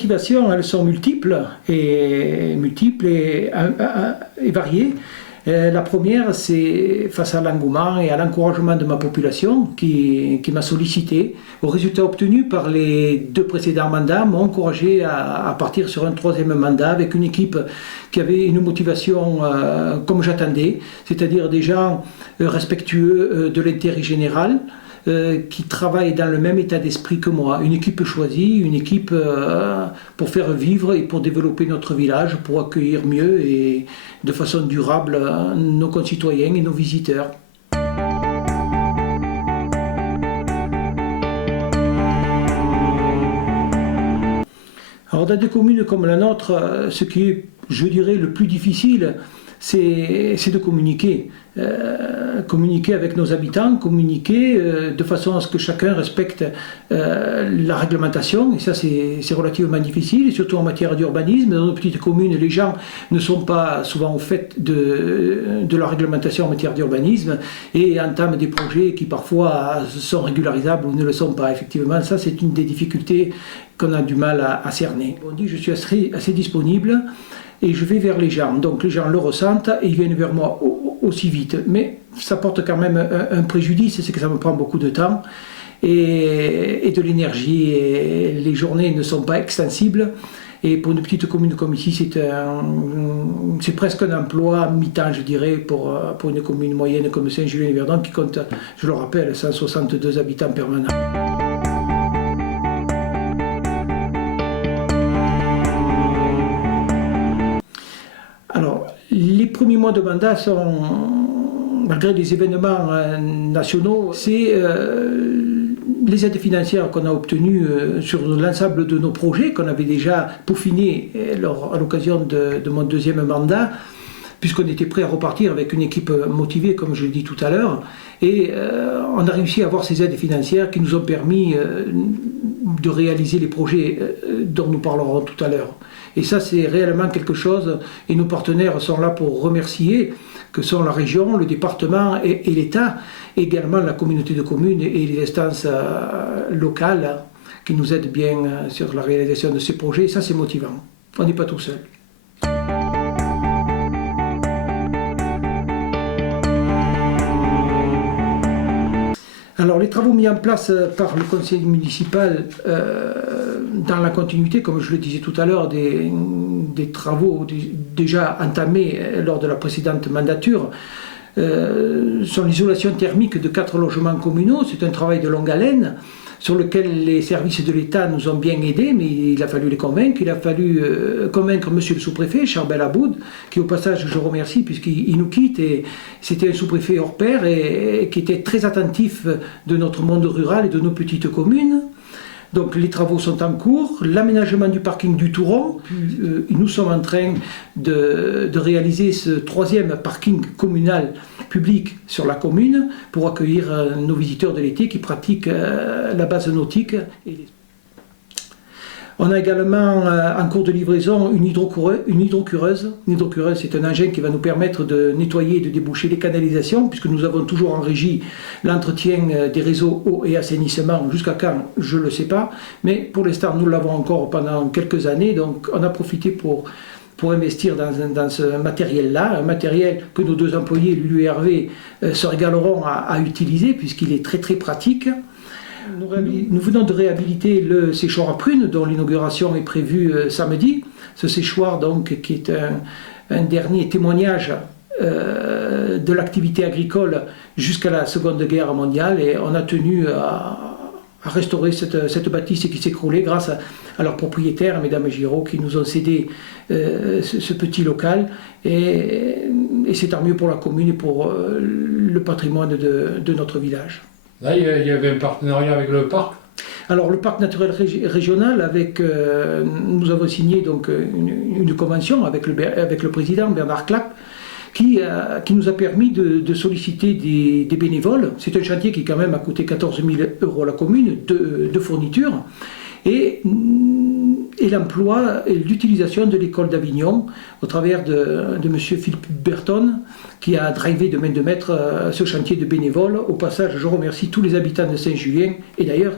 motivations, elles sont multiples et variées. La première, c'est face à l'engouement et à l'encouragement de ma population qui m'a sollicité. Aux résultats obtenus par les 2 précédents mandats m'ont encouragé à partir sur un 3e mandat avec une équipe qui avait une motivation comme j'attendais, c'est-à-dire des gens respectueux de l'intérêt général, qui travaillent dans le même état d'esprit que moi. Une équipe choisie, une équipe pour faire vivre et pour développer notre village, pour accueillir mieux et de façon durable nos concitoyens et nos visiteurs. Alors dans des communes comme la nôtre, ce qui est, je dirais, le plus difficile, c'est de communiquer. Communiquer avec nos habitants, communiquer de façon à ce que chacun respecte la réglementation, et ça c'est relativement difficile, et surtout en matière d'urbanisme. Dans nos petites communes, les gens ne sont pas souvent au fait de la réglementation en matière d'urbanisme et entament des projets qui parfois sont régularisables ou ne le sont pas. Effectivement, ça c'est une des difficultés qu'on a du mal à cerner. On dit je suis assez disponible et je vais vers les gens, donc les gens le ressentent et ils viennent vers moi aussi vite, mais ça porte quand même un préjudice, c'est que ça me prend beaucoup de temps et de l'énergie, et les journées ne sont pas extensibles, et pour une petite commune comme ici, c'est presque un emploi mi-temps, je dirais, pour une commune moyenne comme Saint-Julien-les-Verdons qui compte, je le rappelle, 162 habitants permanents. Alors, les premiers mois de mandat sont, malgré les événements nationaux, c'est les aides financières qu'on a obtenues sur l'ensemble de nos projets, qu'on avait déjà peaufinés à l'occasion de mon 2e mandat, puisqu'on était prêt à repartir avec une équipe motivée, comme je l'ai dit tout à l'heure. Et on a réussi à avoir ces aides financières qui nous ont permis de réaliser les projets dont nous parlerons tout à l'heure. Et ça, c'est réellement quelque chose, et nos partenaires sont là pour remercier, que sont la région, le département et l'État, également la communauté de communes et les instances locales qui nous aident bien sur la réalisation de ces projets. Et ça, c'est motivant. On n'est pas tout seul. Alors les travaux mis en place par le conseil municipal dans la continuité, comme je le disais tout à l'heure, des travaux déjà entamés lors de la précédente mandature, sont l'isolation thermique de 4 logements communaux. C'est un travail de longue haleine sur lequel les services de l'État nous ont bien aidés, mais il a fallu les convaincre. Il a fallu convaincre monsieur le sous-préfet, Charbel Aboud, qui au passage je remercie puisqu'il nous quitte, et c'était un sous-préfet hors pair et qui était très attentif de notre monde rural et de nos petites communes. Donc les travaux sont en cours, l'aménagement du parking du Touron, nous sommes en train de réaliser ce 3e parking communal public sur la commune pour accueillir nos visiteurs de l'été qui pratiquent la base nautique. On a également en cours de livraison une hydrocureuse. Une hydrocureuse, c'est un engin qui va nous permettre de nettoyer et de déboucher les canalisations, puisque nous avons toujours en régie l'entretien des réseaux eau et assainissement. Jusqu'à quand, je ne le sais pas, mais pour l'instant nous l'avons encore pendant quelques années, donc on a profité pour investir dans ce matériel-là, un matériel que nos 2 employés, Lulu et Hervé, se régaleront à utiliser, puisqu'il est très très pratique. Nous venons de réhabiliter le séchoir à prunes dont l'inauguration est prévue samedi. Ce séchoir donc, qui est un dernier témoignage de l'activité agricole jusqu'à la Seconde Guerre mondiale, et on a tenu à restaurer cette bâtisse qui s'écroulait grâce à leurs propriétaires, mesdames Giraud, qui nous ont cédé ce petit local, et c'est tant mieux pour la commune et pour le patrimoine de notre village. Là, il y avait un partenariat avec le parc. Alors le parc naturel régional, nous avons signé donc une convention avec le président Bernard Clapp qui nous a permis de solliciter des bénévoles. C'est un chantier qui quand même a coûté 14 000 € à la commune de fourniture. Et l'emploi et l'utilisation de l'école d'Avignon au travers de M. Philippe Berton qui a drivé de main de maître ce chantier de bénévoles. Au passage, je remercie tous les habitants de Saint-Julien et d'ailleurs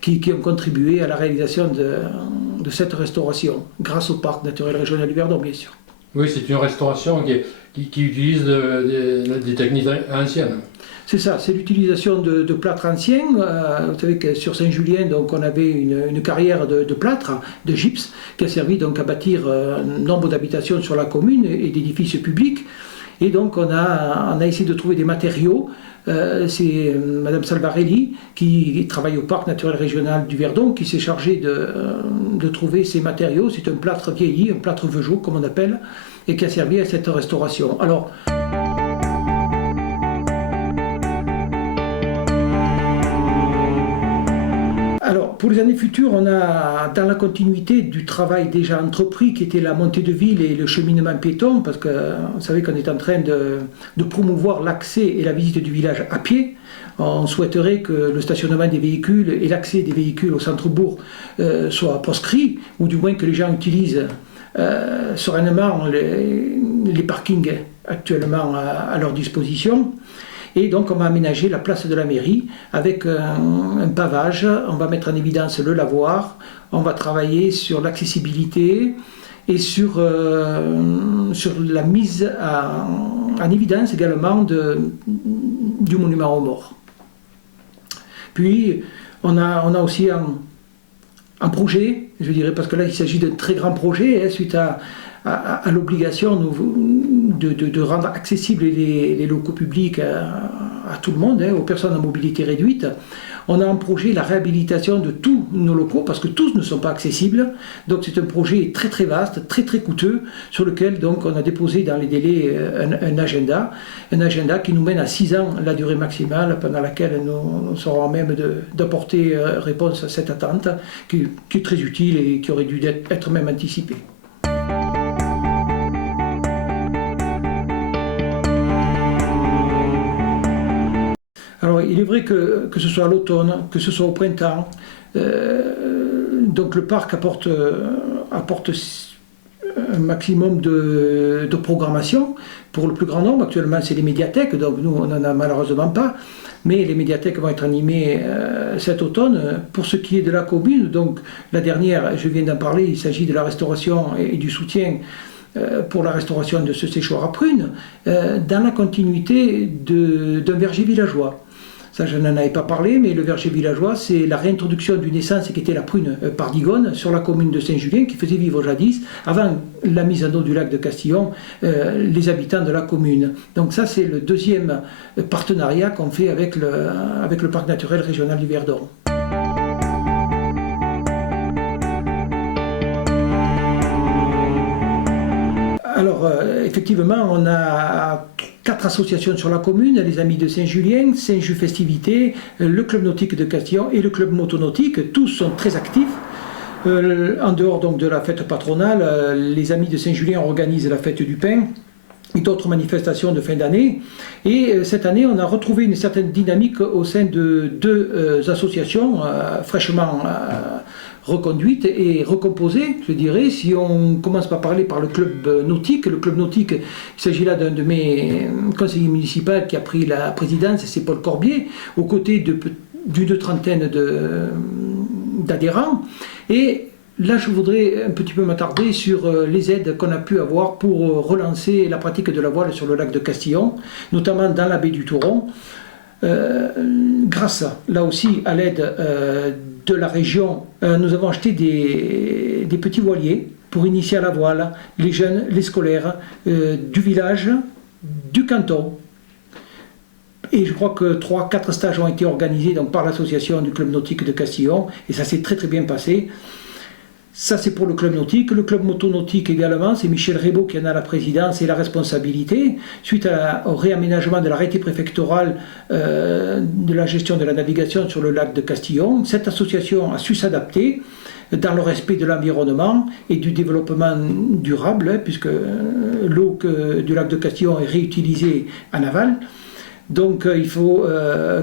qui ont contribué à la réalisation de cette restauration, grâce au parc naturel régional du Verdon, bien sûr. Oui, c'est une restauration qui utilise des techniques anciennes. C'est ça, c'est l'utilisation de plâtre anciens. Vous savez que sur Saint-Julien, donc, on avait une carrière de plâtre, de gypse, qui a servi donc, à bâtir nombre d'habitations sur la commune et d'édifices publics. Et donc on a essayé de trouver des matériaux. C'est Madame Salvarelli qui travaille au parc naturel régional du Verdon qui s'est chargée de trouver ces matériaux. C'est un plâtre vieilli, un plâtre Veugeot comme on appelle, et qui a servi à cette restauration. Alors, pour les années futures, on a, dans la continuité du travail déjà entrepris, qui était la montée de ville et le cheminement piéton, parce que vous savez qu'on est en train de promouvoir l'accès et la visite du village à pied. On souhaiterait que le stationnement des véhicules et l'accès des véhicules au centre-bourg soient proscrits, ou du moins que les gens utilisent sereinement les parkings actuellement à leur disposition. Et donc on va aménager la place de la mairie avec un pavage, on va mettre en évidence le lavoir, on va travailler sur l'accessibilité et sur la mise en évidence également du monument aux morts. Puis on a aussi un projet, je dirais, parce que là il s'agit d'un très grand projet, suite à l'obligation de rendre accessibles les locaux publics à tout le monde, aux personnes à mobilité réduite. On a un projet, la réhabilitation de tous nos locaux, parce que tous ne sont pas accessibles. Donc c'est un projet très très vaste, très très coûteux, sur lequel donc, on a déposé dans les délais un agenda qui nous mène à 6 ans la durée maximale, pendant laquelle nous serons à même d'apporter réponse à cette attente, qui est très utile et qui aurait dû être même anticipée. Alors, il est vrai que ce soit à l'automne, que ce soit au printemps, donc le parc apporte un maximum de programmation pour le plus grand nombre. Actuellement, c'est les médiathèques, donc nous, on n'en a malheureusement pas, mais les médiathèques vont être animées cet automne. Pour ce qui est de la commune, donc la dernière, je viens d'en parler, il s'agit de la restauration et du soutien pour la restauration de ce séchoir à prunes, dans la continuité d'un verger villageois. Ça, je n'en avais pas parlé, mais le verger villageois, c'est la réintroduction d'une essence qui était la prune pardigone sur la commune de Saint-Julien, qui faisait vivre jadis, avant la mise en eau du lac de Castillon, les habitants de la commune. Donc ça, c'est le deuxième partenariat qu'on fait avec le parc naturel régional du Verdon. Alors, effectivement, on a 4 associations sur la commune, les Amis de Saint-Julien, Saint-Just Festivités, le Club Nautique de Castillon et le Club Motonautique. Tous sont très actifs. En dehors donc, de la fête patronale, les Amis de Saint-Julien organisent la fête du pain et d'autres manifestations de fin d'année. Et cette année, on a retrouvé une certaine dynamique au sein de 2 associations fraîchement reconduites et recomposées, je dirais. Si on commence par parler par le club nautique, il s'agit là d'un de mes conseillers municipaux qui a pris la présidence, c'est Paul Corbier, aux côtés d'une trentaine d'adhérents. Et là, je voudrais un petit peu m'attarder sur les aides qu'on a pu avoir pour relancer la pratique de la voile sur le lac de Castillon, notamment dans la baie du Touron. Grâce, là aussi, à l'aide de la région, nous avons acheté des petits voiliers pour initier à la voile les jeunes, les scolaires du village, du canton. Et je crois que 3-4 stages ont été organisés donc, par l'association du club nautique de Castillon, et ça s'est très très bien passé. Ça, c'est pour le club nautique. Le club motonautique également, c'est Michel Rébaud qui en a la présidence et la responsabilité. Suite au réaménagement de l'arrêté préfectoral de la gestion de la navigation sur le lac de Castillon, cette association a su s'adapter dans le respect de l'environnement et du développement durable, puisque l'eau du lac de Castillon est réutilisée en aval. Donc il faut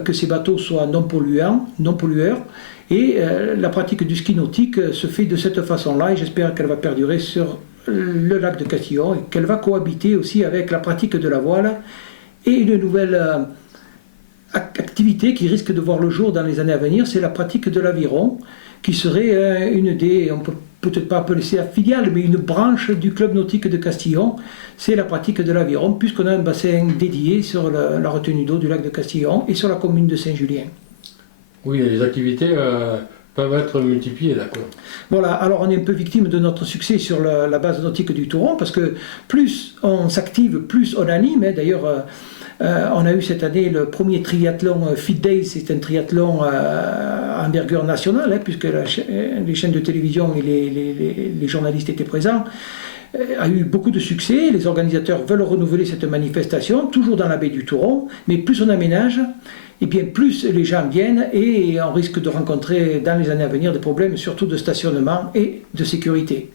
que ces bateaux soient non pollueurs. Et la pratique du ski nautique se fait de cette façon-là et j'espère qu'elle va perdurer sur le lac de Castillon et qu'elle va cohabiter aussi avec la pratique de la voile et une nouvelle activité qui risque de voir le jour dans les années à venir, c'est la pratique de l'aviron qui serait une des, on peut peut-être pas appeler ça filiale, mais une branche du club nautique de Castillon, c'est la pratique de l'aviron, puisqu'on a un bassin dédié sur la retenue d'eau du lac de Castillon et sur la commune de Saint-Julien. Oui, les activités peuvent être multipliées là, quoi. Voilà, alors on est un peu victime de notre succès sur la base nautique du Touron, parce que plus on s'active, plus on anime. D'ailleurs, on a eu cette année le premier triathlon Fit Days, c'est un triathlon à envergure nationale, puisque les chaînes de télévision et les journalistes étaient présents, a eu beaucoup de succès. Les organisateurs veulent renouveler cette manifestation, toujours dans la baie du Touron, mais plus on aménage, et bien plus les gens viennent et on risque de rencontrer dans les années à venir des problèmes, surtout de stationnement et de sécurité.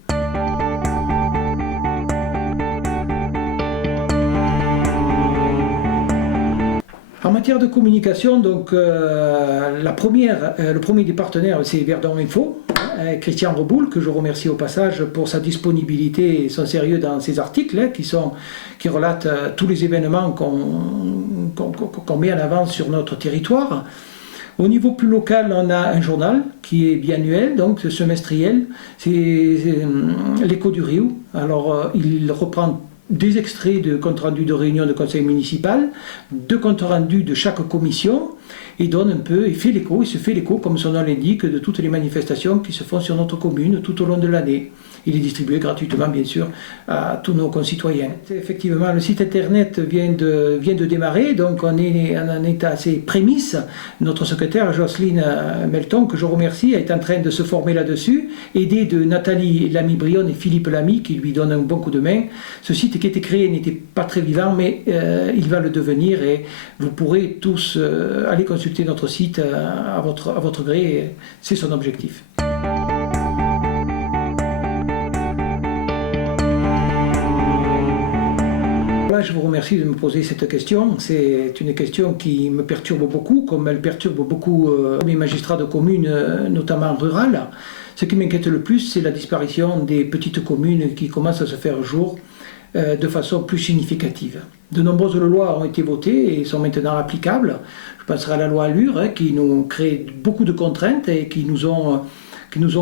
En matière de communication, donc, le premier des partenaires, c'est Verdon Info, Christian Reboul, que je remercie au passage pour sa disponibilité et son sérieux dans ses articles, qui relatent tous les événements qu'on met en avant sur notre territoire. Au niveau plus local, on a un journal qui est biannuel, donc semestriel, c'est l'Écho du Riou. Alors, il reprend des extraits de comptes rendus de réunions de conseil municipal, de comptes rendus de chaque commission, et donne un peu, il se fait l'écho, comme son nom l'indique, de toutes les manifestations qui se font sur notre commune tout au long de l'année. Il est distribué gratuitement, bien sûr, à tous nos concitoyens. Effectivement, le site internet vient de démarrer, donc on est à ses prémices. Notre secrétaire, Jocelyne Melton, que je remercie, est en train de se former là-dessus, aidée de Nathalie Lamy-Brionne et Philippe Lamy, qui lui donnent un bon coup de main. Ce site qui a été créé n'était pas très vivant, mais il va le devenir, et vous pourrez tous aller consulter notre site à votre gré. C'est son objectif. Je vous remercie de me poser cette question. C'est une question qui me perturbe beaucoup, comme elle perturbe beaucoup les magistrats de communes, notamment rurales. Ce qui m'inquiète le plus, c'est la disparition des petites communes qui commencent à se faire jour de façon plus significative. De nombreuses lois ont été votées et sont maintenant applicables. Je penserai à la loi Allure, qui nous crée beaucoup de contraintes et qui nous ont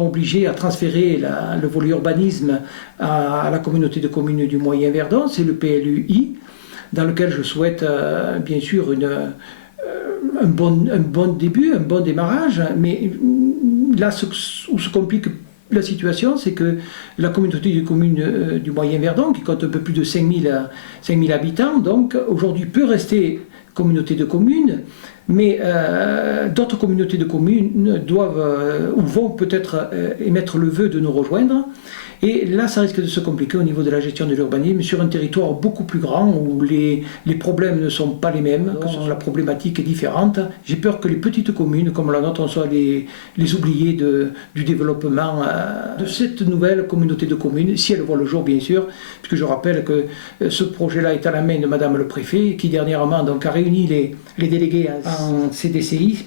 obligés à transférer le volet urbanisme à la communauté de communes du Moyen-Verdon. C'est le PLUI, dans lequel je souhaite bien sûr un bon début, un bon démarrage, mais là où se complique la situation, c'est que la communauté de communes du Moyen-Verdon, qui compte un peu plus de 5000 habitants, donc aujourd'hui peut rester communauté de communes, mais d'autres communautés de communes doivent ou vont peut-être émettre le vœu de nous rejoindre. Et là, ça risque de se compliquer au niveau de la gestion de l'urbanisme sur un territoire beaucoup plus grand où les problèmes ne sont pas les mêmes, la problématique est différente. J'ai peur que les petites communes comme la nôtre soient les oubliées du développement de cette nouvelle communauté de communes, si elle voit le jour bien sûr, puisque je rappelle que ce projet-là est à la main de Madame le Préfet, qui dernièrement donc, a réuni les délégués en CDCI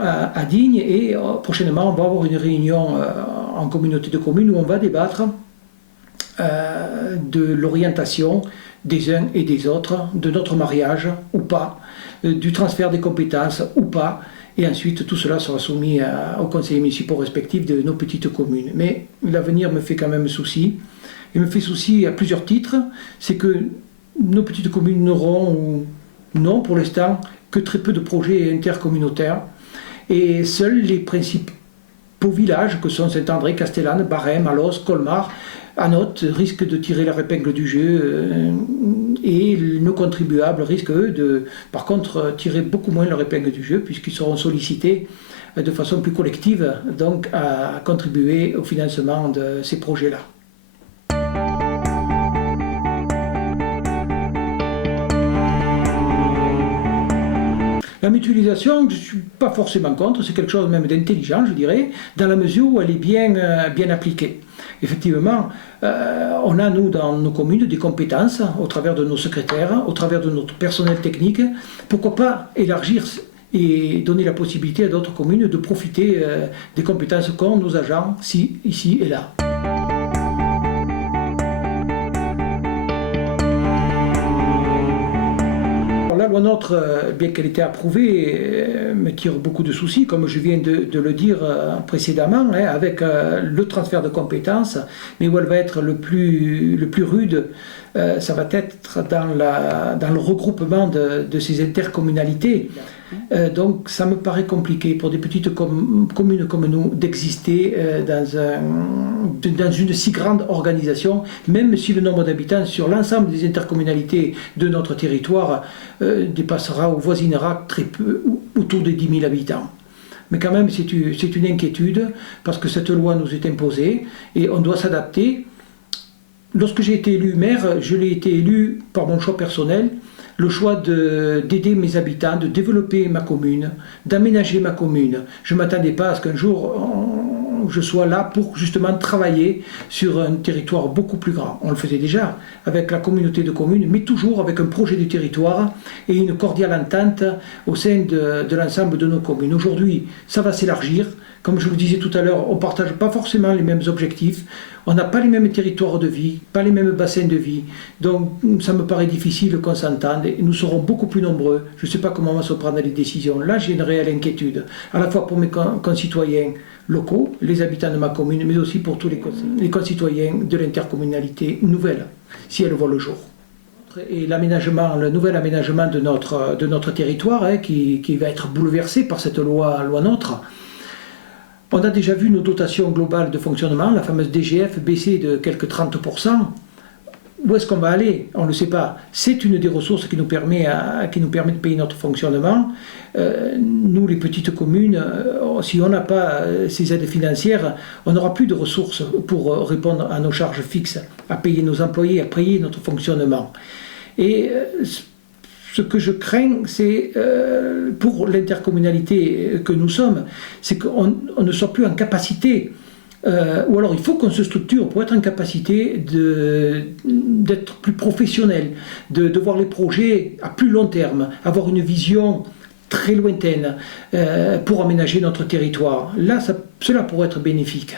à Digne, et prochainement on va avoir une réunion en communauté de communes où on va débattre de l'orientation des uns et des autres, de notre mariage ou pas, du transfert des compétences ou pas, et ensuite tout cela sera soumis aux conseillers municipaux respectifs de nos petites communes. Mais l'avenir me fait quand même souci, et me fait souci à plusieurs titres. C'est que nos petites communes n'auront, non pour l'instant, que très peu de projets intercommunautaires, et seuls les principaux villages que sont Saint-André, Castellane, Barème, Alos, Colmar, Anotte risquent de tirer leur épingle du jeu, et nos contribuables risquent eux par contre tirer beaucoup moins leur épingle du jeu, puisqu'ils seront sollicités de façon plus collective donc à contribuer au financement de ces projets-là. La mutualisation, je ne suis pas forcément contre, c'est quelque chose même d'intelligent, je dirais, dans la mesure où elle est bien appliquée. Effectivement, on a, nous, dans nos communes, des compétences, au travers de nos secrétaires, au travers de notre personnel technique. Pourquoi pas élargir et donner la possibilité à d'autres communes de profiter des compétences qu'ont nos agents, ici et là. La loi NOTRe, bien qu'elle ait été approuvée, me tire beaucoup de soucis, comme je viens de le dire précédemment, hein, avec le transfert de compétences, mais où elle va être le plus rude, ça va être dans le regroupement de ces intercommunalités. Donc ça me paraît compliqué pour des petites communes comme nous d'exister dans une si grande organisation, même si le nombre d'habitants sur l'ensemble des intercommunalités de notre territoire dépassera ou voisinera très peu, autour de 10 000 habitants. Mais quand même c'est une inquiétude parce que cette loi nous est imposée et on doit s'adapter. Lorsque j'ai été élu maire, je l'ai été élu par mon choix personnel, le choix d'aider mes habitants, de développer ma commune, d'aménager ma commune. Je ne m'attendais pas à ce qu'un jour je sois là pour justement travailler sur un territoire beaucoup plus grand. On le faisait déjà avec la communauté de communes, mais toujours avec un projet de territoire et une cordiale entente au sein de l'ensemble de nos communes. Aujourd'hui, ça va s'élargir. Comme je vous disais tout à l'heure, on ne partage pas forcément les mêmes objectifs, on n'a pas les mêmes territoires de vie, pas les mêmes bassins de vie, donc ça me paraît difficile qu'on s'entende, et nous serons beaucoup plus nombreux, je ne sais pas comment on va se prendre les décisions. Là j'ai une réelle inquiétude, à la fois pour mes concitoyens locaux, les habitants de ma commune, mais aussi pour tous les concitoyens de l'intercommunalité nouvelle, si elle voit le jour. Et le nouvel aménagement de notre territoire, hein, qui va être bouleversé par cette loi NOTRe. On a déjà vu nos dotations globales de fonctionnement, la fameuse DGF, baisser de quelques 30%. Où est-ce qu'on va aller? On ne le sait pas. C'est une des ressources qui nous permet de payer notre fonctionnement. Nous, les petites communes, si on n'a pas ces aides financières, on n'aura plus de ressources pour répondre à nos charges fixes, à payer nos employés, à payer notre fonctionnement. Et ce que je crains, c'est pour l'intercommunalité que nous sommes, c'est qu'on ne soit plus en capacité, ou alors il faut qu'on se structure pour être en capacité d'être plus professionnel, de voir les projets à plus long terme, avoir une vision très lointaine pour aménager notre territoire. Là, cela pourrait être bénéfique.